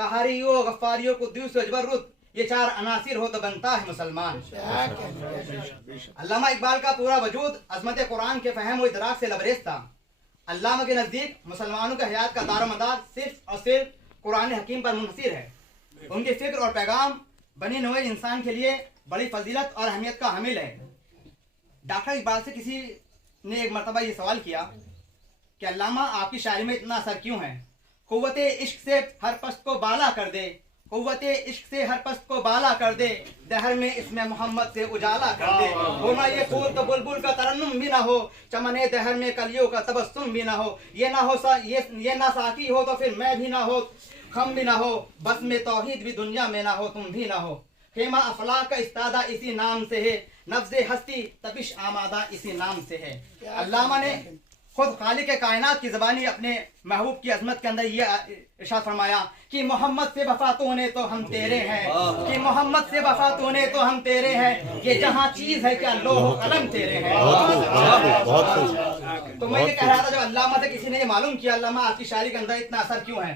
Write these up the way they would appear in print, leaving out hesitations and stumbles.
कहारियों, गफ्फारियों, कुद्दूस, जबरुत, ये 4 अनासिर हो तो बनता है मुसलमान। अल्लामा इकबाल का पूरा वजूद अजमत कुरान के फहम व इदराक से लबरेज था। अल्लामा के नज़दीक मुसलमानों के हयात का दारोमदार सिर्फ और सिर्फ कुरान हकीम पर मुनहसिर है। उनकी फिक्र और पैगाम बनी नौए इंसान के लिए बड़ी फजीलत और अहमियत का हामिल है। डॉक्टर इकबाल से किसी ने एक मरतबा ये सवाल किया कि अल्लामा आपकी शायरी में इतना असर क्यों है? कुव्वते इश्क से हर पस्त को बाला कर दे, कुव्वते इश्क से हर पस्त को बाला कर दे, दहर में इसमें मोहम्मद से उजाला कर दे। होना ये फूल तो बुलबुल का तरन्नुम भी ना हो, चमने दहर में कलियों का तबस्सुम भी ना हो। ये ना साकी हो तो फिर मैं भी ना हो, खम भी ना हो, बस में तौहीद भी दुनिया में ना हो, तुम भी ना हो। खेमा अफलाक का इस्तादा इसी नाम से है, नफ्ज़े हस्ती तपिश आमादा इसी नाम से है। अल्लामा ने खुद खालिक कायनात की ज़बानी अपने महबूब की अजमत के अंदर ये इरशाद फरमाया कि मोहम्मद से वफा तूने तो हम तेरे हैं, कि मोहम्मद से वफा तूने तो हम तेरे हैं, ये जहाँ चीज़ है क्या लोह कलम तेरे हैं। तो मैं ये कह रहा था, जब अल्लामा से किसी ने ये मालूम किया अल्लामा आपकी शायरी के अंदर इतना असर क्यों है,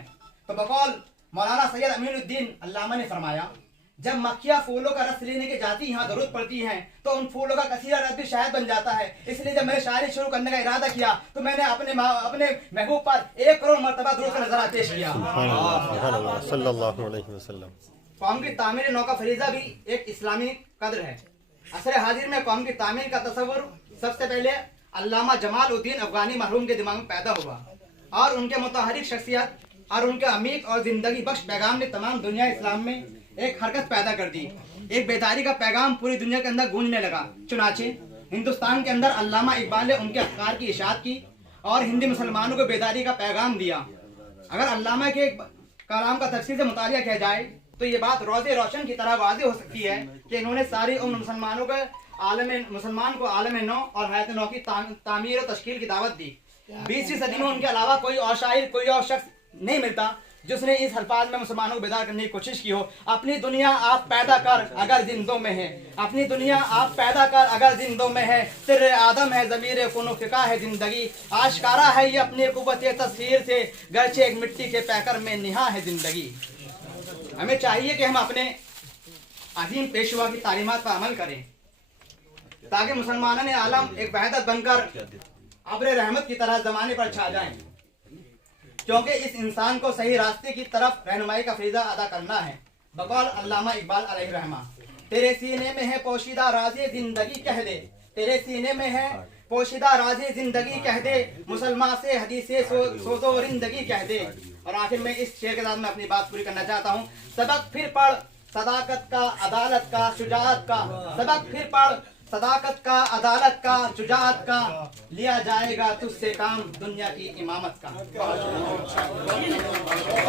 तो बकौल मौलाना सैयद अमीनुद्दीन अल्लामा ने फरमाया, जब मक्खियाँ फूलों का रस लेने के जाती यहाँ जरूरत पड़ती हैं तो उन फूलों का कसीरा रस भी शायद बन जाता है। इसलिए जब मैंने शायरी शुरू करने का इरादा किया तो मैंने अपने महबूब पर 1 करोड़ मरतबा दुरूद का नजरा पेश किया। सल्लल्लाहु अलैहि वसल्लम। कौम की तामीर नौ का फरीजा भी एक इस्लामी कद्र है। असर हाजिर में कौम की तामीर का तस्वुर सबसे पहले अल्लामा जमालुद्दीन अफगानी मरहूम के दिमाग में पैदा हुआ और उनके मुतहरिक शख्सियत और उनके अमीक और जिंदगी बख्श पैगाम ने तमाम दुनिया इस्लाम में एक हरकत पैदा कर दी। एक बेदारी का पैगाम पूरी दुनिया के अंदर गूंजने लगा। चुनाचे हिंदुस्तान के अंदर अल्लामा इकबाल ने उनके अफकार की इशाअत की और हिंदी मुसलमानों को बेदारी का पैगाम दिया। अगर अल्लामा के कलाम का तफसील से मुतालिया किया जाए तो ये बात रोज़े रोशन की तरह वाज़ेह हो सकती है कि इन्होंने सारी उम्र मुसलमानों को आलम नौ और हयात नौ की तामीर और तश्कील की दावत दी। 20वीं सदी में उनके अलावा कोई और शायर, कोई और शख्स नहीं मिलता जिसने इस अल्फाज में मुसलमानों को बेदार करने की कोशिश की हो। अपनी दुनिया आप पैदा कर अगर जिंदों में है, अपनी दुनिया आप पैदा कर अगर जिंदों में है, सिर्र आदम है ज़मीर कुनो फिका है जिंदगी, आशकारा है ये अपनी कुव्वत तस्वीर से, गरचे एक मिट्टी के पैकर में निहा है जिंदगी। हमें चाहिए कि हम अपने अजीम पेशवा की तालीमात पर अमल करें ताकि मुसलमानों ने आलम एक वहदत बनकर अब्र रहमत की तरह ज़माने पर छा जाएं, क्योंकि इस इंसान को सही रास्ते की तरफ रहनुमाई का फरीज़ा अदा करना है। बकौल अल्लामा इकबाल अलैहि रहमा, तेरे सीने में है पोशीदा राज़े जिंदगी कह दे, तेरे सीने में है पोशीदा राज़े जिंदगी कह दे, मुसलमान से हदीसे सोजो रिंदगी कह दे। और आखिर में इस शेर के साथ मैं अपनी बात पूरी करना चाहता हूँ। सबक फिर पढ़ सदाकत का, अदालत का, शुजाअत का, सबक फिर पढ़ सदाकत का, अदालत का, शुजाअत का, लिया जाएगा तुझसे काम दुनिया की इमामत का।